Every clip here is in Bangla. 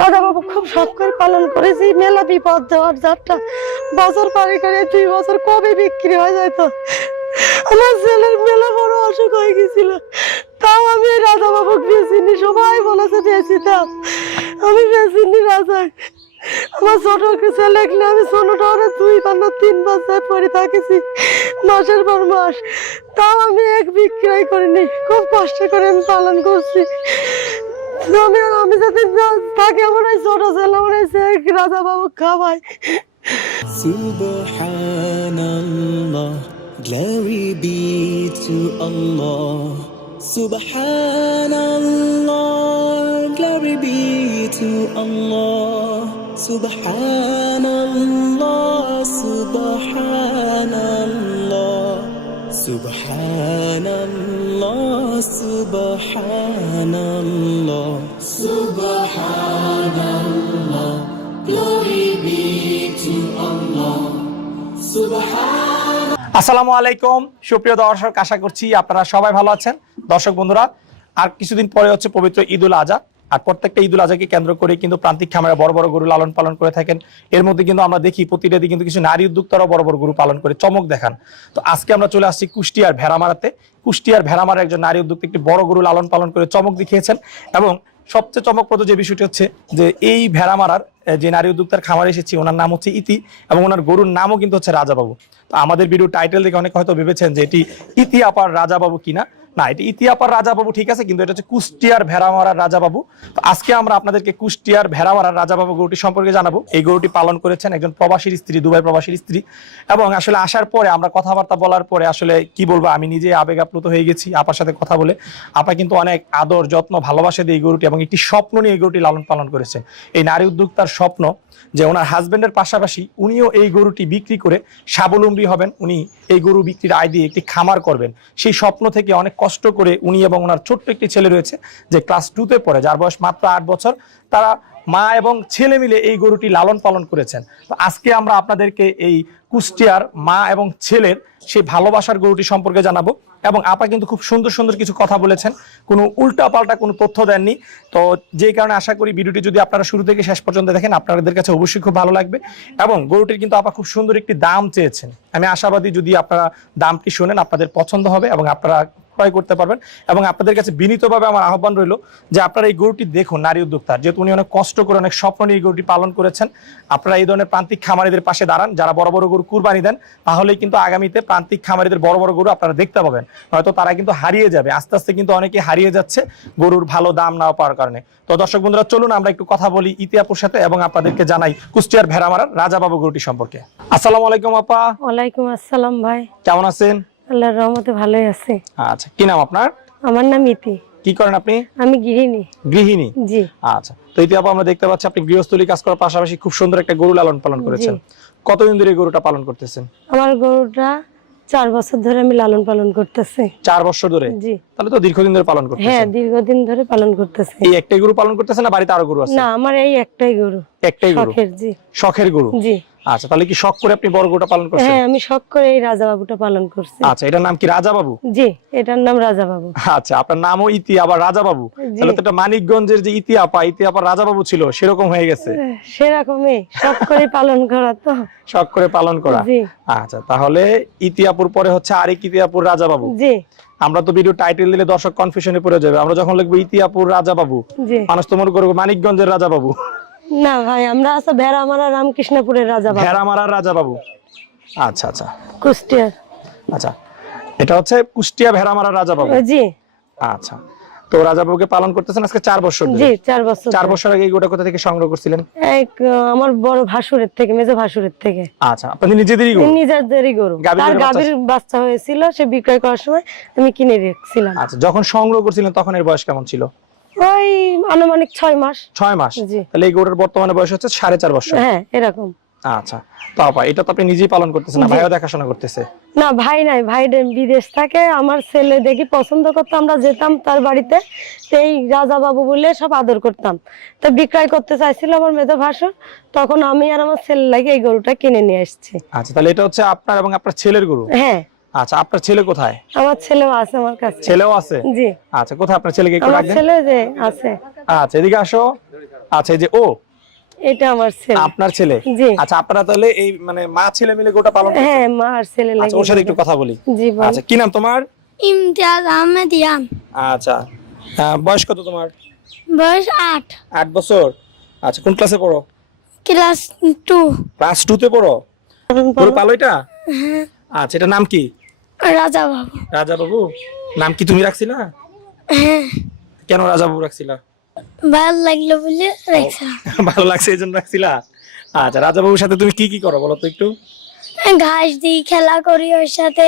রাজা বাবু খুব শখ করে পালন করেছি। মেলা বিপদ দেওয়ার যাত্রা বছর পারি করে 2 বছর কবে বিক্রি হয়ে যেত। আমার ছেলের মেলা বড় অসুখ হয়ে গেছিল, তাও আমি রাজা বাবুকে বেচিনি। সবাই বলেছে বেচি দাম, আমি বেচিনি রাজা। আমার ছোট ছেলে আমি ছোটটা 2 বা 3 বছর পরে থাকিছি মাসের পর মাস, তাও আমি এক বিক্রয় করিনি। খুব কষ্ট করে আমি পালন করছি। আমি যাতে থাকি আমার এই ছোট ছেলে আমার এই রাজা বাবু খাওয়াই। Subhanallah, glory be to Allah. Subhanallah, glory be to Allah. Subhanallah, Subhanallah, Subhanallah, Subhanallah, Subhanallah, glory be to Allah. আসসালামু আলাইকুম সুপ্রিয় দর্শক, আশা করছি আপনারা সবাই ভালো আছেন। দর্শক বন্ধুরা, আর কিছুদিন পরে হচ্ছে পবিত্র ঈদুল আজহা। আর প্রত্যেকটা ঈদুল আজহাকে কেন্দ্র করে কিন্তু প্রান্তিক খামারে বড় বড় গরু লালন পালন করে থাকেন। এর মধ্যে কিন্তু আমরা দেখি প্রতিটা দিন কিন্তু কিছু নারী উদ্যোক্তারাও বড় বড় গরু পালন করে চমক দেখান। তো আজকে আমরা চলে আসছি কুষ্টিয়ার ভেড়ামারাতে। কুষ্টিয়ার ভেড়ামারা একজন নারী উদ্যোক্তা একটি বড় গরু লালন পালন করে চমক দেখিয়েছেন। এবং সবচেয়ে চমকপ্রদ যে বিষয়টি হচ্ছে যে এই ভেড়ামারার যে নারী উদ্যোক্তার খামারে এসেছি, ওনার নাম হচ্ছে ইতি এবং ওনার গরুর নামও কিন্তু হচ্ছে রাজাবাবু। তো আমাদের ভিডিও টাইটেল দেখে অনেকে হয়তো ভেবেছেন যে এটি ইতি আপার রাজাবাবু কিনা। না, এটি ইতি আপার রাজাবাবু ঠিক আছে, কিন্তু এটা হচ্ছে কুষ্টিয়ার ভেড়ামারার রাজাবাবু। তো আজকে আমরা আপনাদেরকে কুষ্টিয়ার ভেড়ামারার রাজাবাবু গরুটি সম্পর্কে জানাবো। এই গরুটি পালন করেছেন একজন প্রবাসীর স্ত্রী, দুবাই প্রবাসীর স্ত্রী। এবং আসলে আসার পরে আমরা কথাবার্তা বলার পরে আসলে কি বলবো, আমি নিজে আবেগ আপ্লুত হয়ে গেছি আপার সাথে কথা বলে। আপা কিন্তু অনেক আদর যত্ন ভালোবাসে দিয়ে এই গরুটি এবং একটি স্বপ্ন নিয়ে এই গরুটি লালন পালন করেছেন। এই নারী উদ্যোক্তার স্বপ্ন যে ওনার হাজবেন্ডের পাশাপাশি উনিও এই গরুটি বিক্রি করে স্বাবলম্বী হবেন, উনি এই গরু বিক্রির আয় দিয়ে একটি খামার করবেন। সেই স্বপ্ন থেকে অনেক কষ্ট করে উনি এবং ওনার ছোট্ট একটি ছেলে রয়েছে যে ক্লাস 2-তে পড়ে, যার বয়স মাত্র 8 বছর, তারা মা এবং ছেলে মিলে এই গরুটি লালন পালন করেছেন। তো আজকে আমরা আপনাদেরকে এই কুষ্টিয়ার মা এবং ছেলের সেই ভালোবাসার গরুটি সম্পর্কে জানাবো। এবং আপা কিন্তু খুব সুন্দর সুন্দর কিছু কথা বলেছেন, কোনো উল্টা পাল্টা কোনো তথ্য দেননি। তো যেই কারণে আশা করি ভিডিওটি যদি আপনারা শুরু থেকে শেষ পর্যন্ত দেখেন আপনাদের কাছে অবশ্যই খুব ভালো লাগবে। এবং গরুটির কিন্তু আপা খুব সুন্দর একটি দাম চেয়েছেন। আমি আশাবাদী যদি আপনারা দামটি শোনেন আপনাদের পছন্দ হবে এবং আপনারা ক্রয় করতে পারবেন। এবং আপনাদের কাছে বিনীতভাবে আমার আহ্বান রইল যে আপনারা এই গরুটি দেখুন, নারী উদ্যোক্তার, যেহেতু উনি অনেক কষ্ট করে অনেক স্বপ্ন নিয়ে এই গরুটি পালন করেছেন। আপনারা এই ধরনের প্রান্তিক খামারিদের পাশে দাঁড়ান, যারা বড় বড় গরু কুরবানি দেন, তাহলেই কিন্তু আগামীতে প্রান্তিক খামারিদের বড় বড় গরু আপনারা দেখতে পাবেন। হয়তো তারা কিন্তু হারিয়ে যাবে, আস্তে আস্তে কিন্তু অনেকে হারিয়ে যাচ্ছে গরুর ভালো দাম না পাওয়ার কারণে। তো দর্শক বন্ধুরা, চলুন আমরা একটু কথা বলি ইতিহাপুর সাথে এবং আপনাদেরকে জানাই কুষ্টিয়ার ভেড়ামারার রাজাবাবু গরুটি সম্পর্কে। আসসালামু আলাইকুম আপা। ওয়ালাইকুম আসসালাম ভাই। কেমন আছেন? আল্লাহর রহমতে ভালোই আছি। আচ্ছা, কি নাম আপনার? আমার নাম ইতি। কি করেন আপনি? আমি গৃহিণী। গৃহিণী? জি। আচ্ছা, তো ইতি আপা আমরা দেখতে পাচ্ছি আপনি গৃহস্থলী কাজ করার পাশাপাশি খুব সুন্দর একটা গরু লালন পালন করেছেন। কতদিন ধরে এই গরুটা পালন করতেছেন? আমার গরুটা 4 বছর ধরে আমি লালন পালন করতেছি। 4 বছর ধরে? জি। তাহলে তো দীর্ঘদিন ধরে পালন করতেছেন। হ্যাঁ, দীর্ঘদিন ধরে পালন করতেছি। এই একটাই গরু পালন করতেছেন না বাড়িতে আরো গরু আছে? না, আমার এই একটাই গরু। একটাই গরু? শখের। জি। শখের গরু? জি। আচ্ছা, তাহলে কি শখ করে আপনি বড় গরুটা পালন করছেন? হ্যাঁ, আমি শখ করে এই রাজাবাবুটা পালন করছি। আচ্ছা, এটার নাম কি রাজাবাবু? জি, এটার নাম রাজাবাবু। আচ্ছা, আপনার নামও ইতি আবার রাজাবাবু, তাহলে তো এটা মানিকগঞ্জের যে ইতি আপা রাজাবাবু ছিল সেরকম হয়ে গেছে। সেরকমই শখ করে পালন করা তো। শখ করে পালন করা। জি। আচ্ছা, তাহলে ইতিয়াপুর পরে হচ্ছে আরেক ইতিয়াপুর রাজাবাবু। জি। আমরা তো ভিডিও টাইটেল দিলে দর্শক কনফিউশনে পড়ে যাবে। আমরা যখন লিখবো ইতিয়াপুর রাজাবাবু, জি, মানুষ তো মনে করবে মানিকগঞ্জের রাজাবাবু। না ভাই, আমরা আছে ভেড়ামারা রামকৃষ্ণপুরের রাজাবাবু। ভেড়ামারার রাজাবাবু। আচ্ছা আচ্ছা, কুষ্টিয়ার। আচ্ছা, এটা হচ্ছে কুষ্টিয়া ভেড়ামারার রাজাবাবু। জি। আচ্ছা, তো রাজাবাবুকে পালন করতেছেন আজকে 4 বছর ধরে? জি, 4 বছর। 4 বছর আগে এই গোটা কোথা থেকে সংগ্রহ করছিলেন? আমার বড় ভাসুরের থেকে, মেজো ভাসুরের থেকে। আচ্ছা, আপনাদের নিজেদেরই গরু? নিজেদেরই গরু। তার গাভীর বাচ্চা হয়েছিল, সে বিক্রয় করার সময় আমি কিনে রেখেছিলাম। আচ্ছা, যখন সংগ্রহ করছিলেন তখন এর বয়স কেমন ছিল? ওই আনুমানিক 6 মাস। 6 মাস? জি। তাহলে এই গরুর বর্তমানে বয়স হচ্ছে 4.5 বছর। হ্যাঁ, এরকম। আচ্ছা, তো আপা এটা তো আপনি নিজেই পালন করতেছেন না, ভাইও দেখাশোনা করতেছে? না, ভাই নাই, ভাই বিদেশ থাকে। আমার ছেলে দেখি পছন্দ করতো, আমরা যেতাম তার বাড়িতে, সেই রাজাবাবু বলে সব আদর করতাম। তো বিক্রয় করতে চাইছিল আমার মেজো ভাসুর, তখন আমি আর আমার ছেলে লাগে এই গরুটা কিনে নিয়ে আসছি। আচ্ছা, তাহলে এটা হচ্ছে আপনার এবং আপনার ছেলের গরু? হ্যাঁ। আচ্ছা, আপনার ছেলে কোথায়? আমার ছেলেও আছে আমার কাছে। ছেলেও আছে? জি। আচ্ছা, কোথায় আপনার ছেলেকে একটু আমার ডাকবেন? ছেলে যে আছে। আচ্ছা, এদিকে আসো। আচ্ছা, এই যে ও এটা আমার ছেলে। আপনার ছেলে? জি। আচ্ছা, আপনারা তাহলে এই মানে মা ছেলে মিলে গোটা পালন করছেন? হ্যাঁ, মা আর ছেলে আচ্ছা, লাগে। ওর সাথে একটু কথা বলি। জি বল। আচ্ছা, কি নাম তোমার? ইমতিয়াজ আহমেদ ইয়ান। আচ্ছা, বয়স কত তোমার? বয়স 8। 8 বছর। আচ্ছা, কোন ক্লাসে পড়ো? ক্লাস 2। ক্লাস 2 তে পড়ো? গরু পালো এটা? আচ্ছা, এটা নাম কি? রাজা বাবু। রাজা বাবু। নাম কি তুমি রাখছিলা? হ্যাঁ, কেন রাজা বাবু রাখছিলা? ভালো লাগলো বলে রাখছিলাম। ভালো লাগছে এই জন্য রাখছিলা? আচ্ছা, রাজা বাবুর সাথে তুমি কি কি করো বলো তো একটু? ঘাস দিই, খেলা করি ওর সাথে।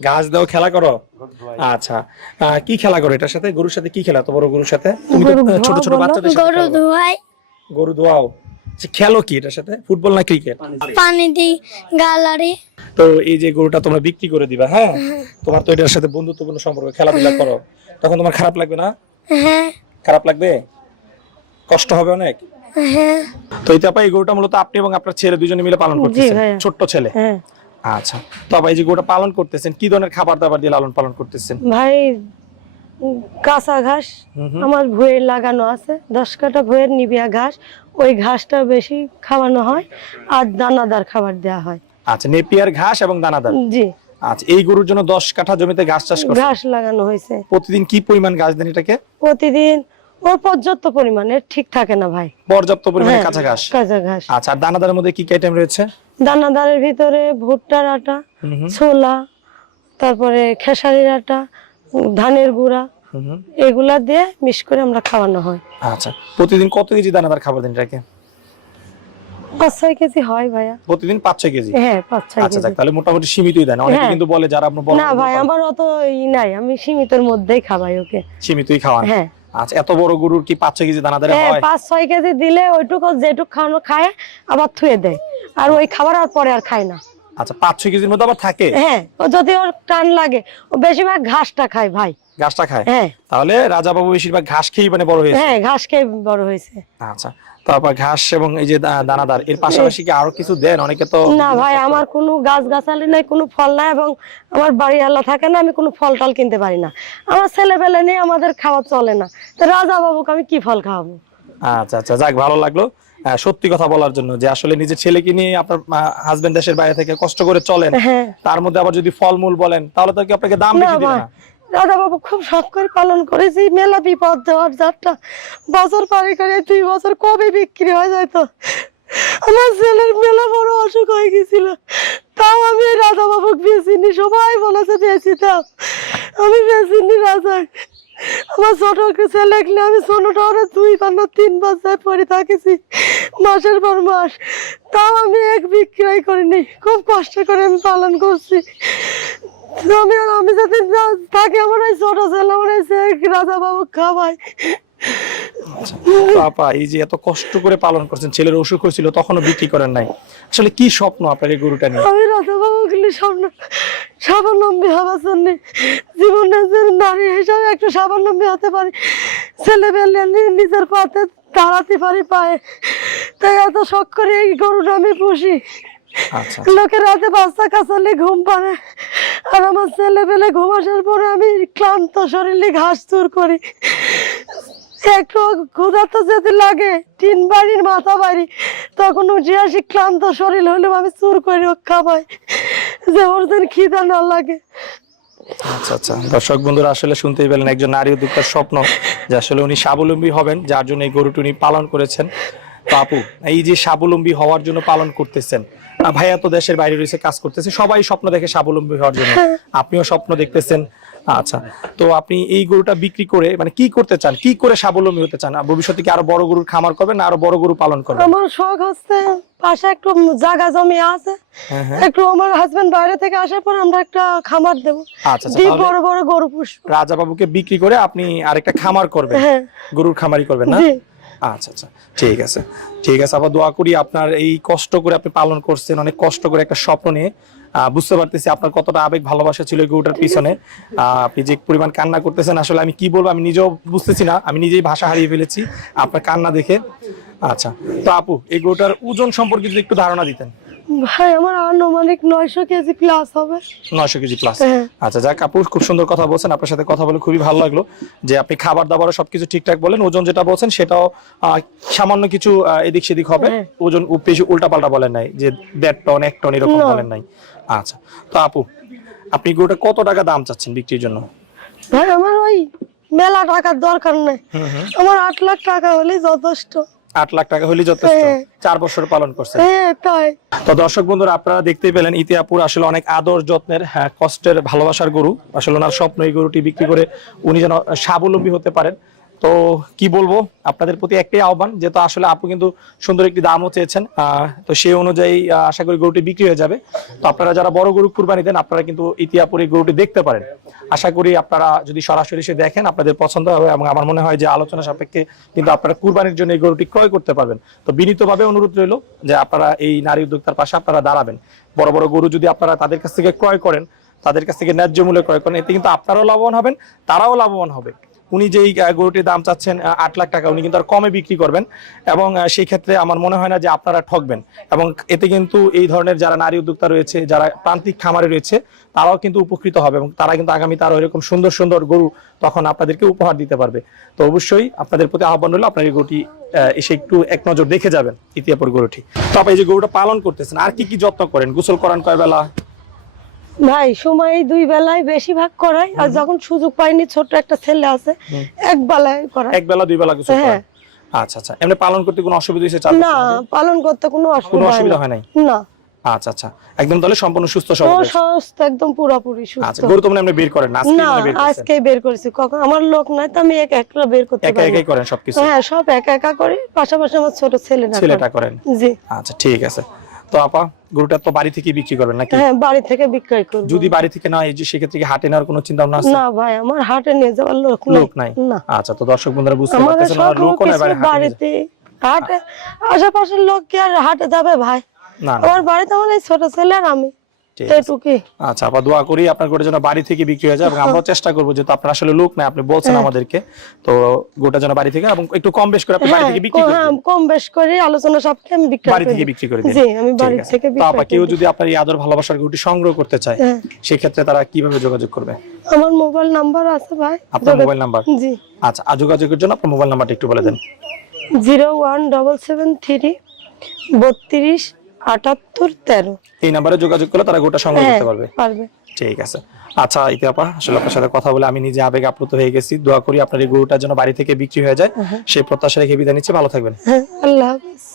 ঘাস দাও, খেলা করো? আচ্ছা, কি খেলা করো এটার সাথে? গরুর সাথে কি খেলা তো বড় গরুর সাথে? তুমি তো গরু ছোট ছোট ধোয়া বাচ্চাদের সাথে গরু খেলো। ধোয়াই, গরু ধোয়াও? আচ্ছা, খেলো কি এটার সাথে? ফুটবল না ক্রিকেট? পানি দিই, গালারি। তো এই যে গরুটা তোমরা বিক্রি করে দিবা, হ্যাঁ? তোমার তো এটার সাথে বন্ধুত্বপূর্ণ সম্পর্ক, খেলাধুলা করো, তখন তোমার খারাপ লাগবে না? হ্যাঁ খারাপ লাগবে? কষ্ট হবে অনেক? হ্যাঁ। তো এই আপা, এই গরুটা মূলত আপনি এবং আপনার ছেলে দুজনে মিলে পালন করতেছেন? ভাইয়া। ছোট্ট ছেলে? হ্যাঁ আচ্ছা, তো আপা এই যে গরুটা পালন করতেছেন কি ধরনের খাবার দাবার দিয়ে লালন পালন করতেছেন? ভাই, কাঁচা ঘাস আমার ভুঁইয়ে লাগানো আছে, 10 কাঠা ভুঁইয়ের নিবিয়া ঘাস, ওই ঘাসটা বেশি খাওয়ানো হয় আর দানাদার খাবার দেওয়া হয়। আচ্ছা, নেপিয়ার ঘাস এবং দানাদার। জি, আচ্ছা, এই গরুর জন্য 10 কাঠা জমিতে ঘাস চাষ করছেন? ঘাস লাগানো হয়েছে। প্রতিদিন কি পরিমাণ ঘাস দেন এটাকে? প্রতিদিন ওর পর্যাপ্ত পরিমাণে ঠিক থাকে না ভাই। পর্যাপ্ত পরিমাণে হ্যাঁ, কাঁচা ঘাস? কাঁচা ঘাস। আচ্ছা, আর দানাদারের মধ্যে কি কি আইটেম রয়েছে? দানাদারের ভিতরে ভুট্টার আটা, ছোলা, তারপরে খেসারির আটা, ধানের গুঁড়া, এগুলা দিয়ে মিক্স করে আমরা খাওয়ানো হয়। আচ্ছা, প্রতিদিন কত কেজি দানাদার খাবার দেন এটাকে? 5-6 কেজি হয় ভাইয়া। প্রতিদিন 5-6 কেজি? হ্যাঁ, 5-6 আচ্ছা, কেজি। যাক, তাহলে মোটামুটি সীমিতই দেন। অনেকে হ্যাঁ। কিন্তু বলে যারা আপনার বড় না ভাই, আমার অত নাই, আমি সীমিতের মধ্যেই খাওয়াই ওকে। সীমিতই খাওয়ান? হ্যাঁ আচ্ছা, এত বড় গরুর কি 5-6 কেজি দানাদারে হ্যাঁ, হয়? 5-6 কেজি দিলে ওইটুকু যেটুকু খাওয়ানো খায় আবার থুয়ে দেয়, আর ওই খাবার আর পরে আর খায় না। আচ্ছা, 5-6 কেজির মধ্যে আবার থাকে? হ্যাঁ, ও যদি ওর টান লাগে ও বেশিরভাগ ঘাসটা খায় ভাই। ঘাসটা খায়? হ্যাঁ তাহলে রাজা বাবু বেশিরভাগ ঘাস খেয়েই মানে বড় হয়েছে? হ্যাঁ, ঘাস খেয়ে বড় হয়েছে। আচ্ছা, তারপর ঘাস এবং এই যে দানাদার, এর পাশাপাশি কি আরো কিছু দেন? অনেকে তো না ভাই, আমার কোনো গাছ গাছালি নাই, কোনো ফল নাই, এবং আমার বাড়ি আল্লাহ থাকে না, আমি কোনো ফল টল কিনতে পারি না, আমার ছেলেবেলে নিয়ে আমাদের খাওয়া চলে না, তো রাজা বাবুকে আমি কি ফল খাওয়াবো? আচ্ছা আচ্ছা, যাক, ভালো লাগলো সত্যি কথা বলার জন্য, যে আসলে নিজের ছেলেকে নিয়ে আপনার হাজবেন্ড দেশের বাইরে থেকে কষ্ট করে চলেন, হ্যাঁ। তার মধ্যে আবার যদি ফলমূল বলেন তাহলে তো কি আপনাকে দাম না বেশি দিবে ভাই, না? রাজা বাবু খুব শখ করে পালন করেছি, মেলা বিপদ দেওয়ার যাত্রা বছর পারি করে 2 বছর কবে বিক্রি হয়ে যায়। তো আমার ছেলের মেলা বড় অসুখ হয়ে গেছিল, তাও আমি এই রাজা বাবুকে বেচিনি, সবাই বলেছে বেশি দাও, আমি বেচিনি রাজা। আমার ছোট ছেলে আমি ছোটটা 2-3 বছর পরে থাকিছি মাসের পর মাস, তাও আমি এক বিক্রয় করিনি, খুব কষ্ট করে আমি পালন করছি। আমি যাতে থাকি, আমার এই ছোট ছেলে আমার এই রাজা বাবু খাওয়াই। পাপা, এই যে এত কষ্ট করে পালন করছেন, ছেলের অসুখ হয়েছিল তখনও বিক্রি করেন নাই, আসলে কি স্বপ্ন আপনার এই গরুটা নিয়ে? আমি রাজা বাবুগুলি স্বাবলম্বী হওয়ার জন্য, জীবনের যে নারী হিসাবে একটু স্বাবলম্বী হতে পারি, ছেলে পেলে নিজের পাতে দাঁড়াতে পারি পায়ে, তাই এত শখ করে এই গরুটা আমি পুষি। আচ্ছা, লোকের রাতে বাচ্চা কাছালে ঘুম পারে, আর আমার ছেলে পেলে ঘুম আসার পরে আমি ক্লান্ত শরীরে ঘাস চুর করি, একটু ক্ষুধা তো যেতে লাগে, 3 বাড়ির মাথা বাড়ি, তখন উঠে আসি ক্লান্ত শরীর হলেও আমি চুর করে খাবাই, যে ওর যেন খিদা না লাগে। আচ্ছা আচ্ছা, দর্শক বন্ধুরা আসলে শুনতেই পেলেন একজন নারী উদ্যোক্তার স্বপ্ন, যে আসলে উনি স্বাবলম্বী হবেন, যার জন্য এই গরুটি উনি পালন করেছেন। তো আপু, এই যে স্বাবলম্বী হওয়ার জন্য পালন করতেছেন, ভাইয়া তো দেশের বাইরে রয়েছে, কাজ করতেছে, সবাই স্বপ্ন দেখে স্বাবলম্বী হওয়ার জন্য, আপনিও স্বপ্ন দেখতেছেন। আচ্ছা, তো আপনি এই গরুটা বিক্রি করে মানে কি করতে চান, কি করে স্বাবলম্বী হতে চান? ভবিষ্যতে কি আরো বড় গরুর খামার করবেন না আরো বড় গরু পালন করবেন? আমার শখ হচ্ছে পাশে একটু জায়গা জমি আছে, একটু আমার হাজবেন্ড বাইরে থেকে আসার পর আমরা একটা খামার দেবো, আচ্ছা আচ্ছা, দিয়ে তাহলে বড় বড় গরু পুষবো। রাজা বাবুকে বিক্রি করে আপনি আরেকটা খামার করবেন, হ্যাঁ। গরুর খামারই করবেন না? জি। আচ্ছা আচ্ছা, ঠিক আছে ঠিক আছে, আবার দোয়া করি আপনার এই কষ্ট করে আপনি পালন করছেন, অনেক কষ্ট করে একটা স্বপ্ন নিয়ে, বুঝতে পারতেছি আপনার কতটা আবেগ ভালোবাসা ছিল এই গরুটার পিছনে, আপনি যে পরিমাণ কান্না করতেছেন, আসলে আমি কি বলবো আমি নিজেও বুঝতেছি না, আমি নিজেই ভাষা হারিয়ে ফেলেছি আপনার কান্না দেখে। আচ্ছা, তো আপু, এই গরুটার ওজন সম্পর্কে যদি একটু ধারণা দিতেন। ভাই আমার আনুমানিক 900 কেজি প্লাস হবে। 900 কেজি প্লাস। হ্যাঁ। আচ্ছা যাক আপু, খুব সুন্দর কথা বলছেন, আপনার সাথে কথা বলে খুবই ভালো লাগলো যে আপনি খাবার দাবারও সবকিছু ঠিকঠাক বলেন, ওজন যেটা বলছেন সেটাও সামান্য কিছু এদিক সেদিক হবে, হ্যাঁ। ওজন বেশি উল্টাপাল্টা বলেন নাই যে 1.5 টন 1 টন এরকম না। বলেন নাই। আচ্ছা তো আপু, আপনি গরুটা কত টাকা দাম চাচ্ছেন বিক্রির জন্য? ভাই আমার ওই মেলা টাকার দরকার নেই, আমার 8 লাখ টাকা হলেই যথেষ্ট। 8 লাখ টাকা হলেই যথেষ্ট। হ্যাঁ। 4 বছর পালন করছেন। হ্যাঁ তাই। তো দর্শক বন্ধুরা, আপনারা দেখতেই পেলেন ইতিহাপুর আসলে অনেক আদর যত্নের, কষ্টের, ভালোবাসার গরু। আসলে ওনার স্বপ্ন এই গরুটি বিক্রি করে উনি যেন স্বাবলম্বী হতে পারেন। তো কি বলবো, আপনাদের প্রতি একটাই আহ্বান, যেহেতু আসলে আপু কিন্তু সুন্দর একটি দামও চেয়েছেন, তো সেই অনুযায়ী আশা করি গরুটি বিক্রি হয়ে যাবে। তো আপনারা যারা বড় গরু কুরবানি দেন, আপনারা কিন্তু ইতিহাপুর এই গরুটি দেখতে পারেন। আশা করি আপনারা যদি সরাসরি এসে দেখেন আপনাদের পছন্দ হবে, এবং আমার মনে হয় যে আলোচনা সাপেক্ষে কিন্তু আপনারা কুরবানির জন্য এই গরুটি ক্রয় করতে পারবেন। তো বিনীতভাবে অনুরোধ রইল যে আপনারা এই নারী উদ্যোক্তার পাশে আপনারা দাঁড়াবেন। বড় বড় গরু যদি আপনারা তাদের কাছ থেকে ক্রয় করেন, তাদের কাছ থেকে ন্যায্য মূল্যে ক্রয় করেন, এতে কিন্তু আপনারাও লাভবান হবেন, তারাও লাভবান হবে। উনি যেই গরুটির দাম চাচ্ছেন 8 লাখ টাকা, উনি কিন্তু আর কমে বিক্রি করবেন, এবং সেই ক্ষেত্রে আমার মনে হয় না যে আপনারা ঠকবেন। এবং এতে কিন্তু এই ধরনের যারা নারী উদ্যোক্তা রয়েছে, যারা প্রান্তিক খামারে রয়েছে, তারাও কিন্তু উপকৃত হবে, এবং তারা কিন্তু আগামীতে আরো এরকম সুন্দর সুন্দর গরু তখন আপনাদেরকে উপহার দিতে পারবে। তো অবশ্যই আপনাদের প্রতি আহ্বান রইল, আপনার এই গরুটি এসে একটু এক নজর দেখে যাবেন, ইতিহাপুর গরুটি। তো আপনি এই যে গরুটা পালন করতেছেন, আর কি কি যত্ন করেন? গোসল করান কয় বেলা? ভাই সময় 2 বেলায় বেশিরভাগ করাই, আর যখন সুযোগ পাইনি, ছোট একটা ছেলে আছে, 1 বেলায় করাই। 1 বেলা 2 বেলা গোসল করেন? হ্যাঁ। আচ্ছা আচ্ছা, এমনি পালন করতে কোনো অসুবিধা হয়েছে? না, পালন করতে কোনো কোনো অসুবিধা অসুবিধা হয় নাই? না। আচ্ছা আচ্ছা, একদম তাহলে সম্পূর্ণ সুস্থ সবল ও রয়েছে। সুস্থ, একদম পুরোপুরি সুস্থ। আচ্ছা, গরু তো মানে আপনি বের করেন না, আজকে না, মানে বের করছেন? আজকেই বের করেছি। কখন আমার লোক নাই তো আমি একা একা বের করতে একা পারি। একাই করেন সবকিছু? হ্যাঁ, সব একা একা করি, পাশাপাশি আমার ছোট ছেলে না। ছেলেটা করেন? জি। আচ্ছা ঠিক আছে। তো আপা, গরুটা তো বাড়ি থেকে বিক্রি করবেন নাকি? হ্যাঁ, বাড়ি থেকে বিক্রয় করব। যদি বাড়ি থেকে না, এই যে সেক্ষেত্রে কি হাটে নেওয়ার কোনো চিন্তা ভাবনা আছে? না ভাই, আমার হাটে নিয়ে যাওয়ার লোক নাই? না। আচ্ছা, তো দর্শক বন্ধুরা বুঝতে আমাদের পারতেছেন, সব ওনার লোকও নাই কিছু বাড়িতে। হাটে আশেপাশের লোক কি আর হাটে যাবে ভাই? না না, আমার বাড়িতে আমার এই ছোট ছেলে আর আমি, ঠিক আছে। এইটুকুই। আচ্ছা আপা, দোয়া করি আপনার গরুটা যেন বাড়ি থেকে বিক্রি হয়ে যায়, এবং আমরাও চেষ্টা করবো, যেহেতু আপনার আসলে লোক নাই, আপনি বলছেন আমাদেরকে, তো গরুটা যেন বাড়ি থেকে, এবং একটু কম বেশ করে আপনি বাড়ি থেকে বিক্রি হ্যাঁ, করবেন। কম বেশ করে আলোচনা সাপেক্ষে আমি বাড়ি থেকে বিক্রি করে দিন। জি, আমি ঠিক বাড়ি আছে। থেকে তো আপা, বিক্রয় কেউ করে দিই। যদি আপনার এই আদর ভালোবাসার গরুটি সংগ্রহ করতে চায়, হ্যাঁ। সেই ক্ষেত্রে তারা কিভাবে যোগাযোগ করবে? আমার মোবাইল নাম্বার আছে ভাই। আপনার মোবাইল নাম্বার? জি। আচ্ছা, আর যোগাযোগের জন্য আপনার মোবাইল নাম্বারটা একটু বলে দেন। 01773 32 78 13। এই নাম্বারে যোগাযোগ করলে তারা গরুটা সংগ্রহ হ্যাঁ, করতে পারবে। পারবে। ঠিক আছে। আচ্ছা ইতি আপা, আসলে আপনার সাথে কথা বলে আমি নিজে আবেগ আপ্লুত হয়ে গেছি। দোয়া করি আপনার এই গরুটা যেন বাড়ি থেকে বিক্রি হয়ে যায়, সেই প্রত্যাশা রেখে বিদায় নিচ্ছি। ভালো থাকবেন। হ্যাঁ, আল্লাহ হাফেজ।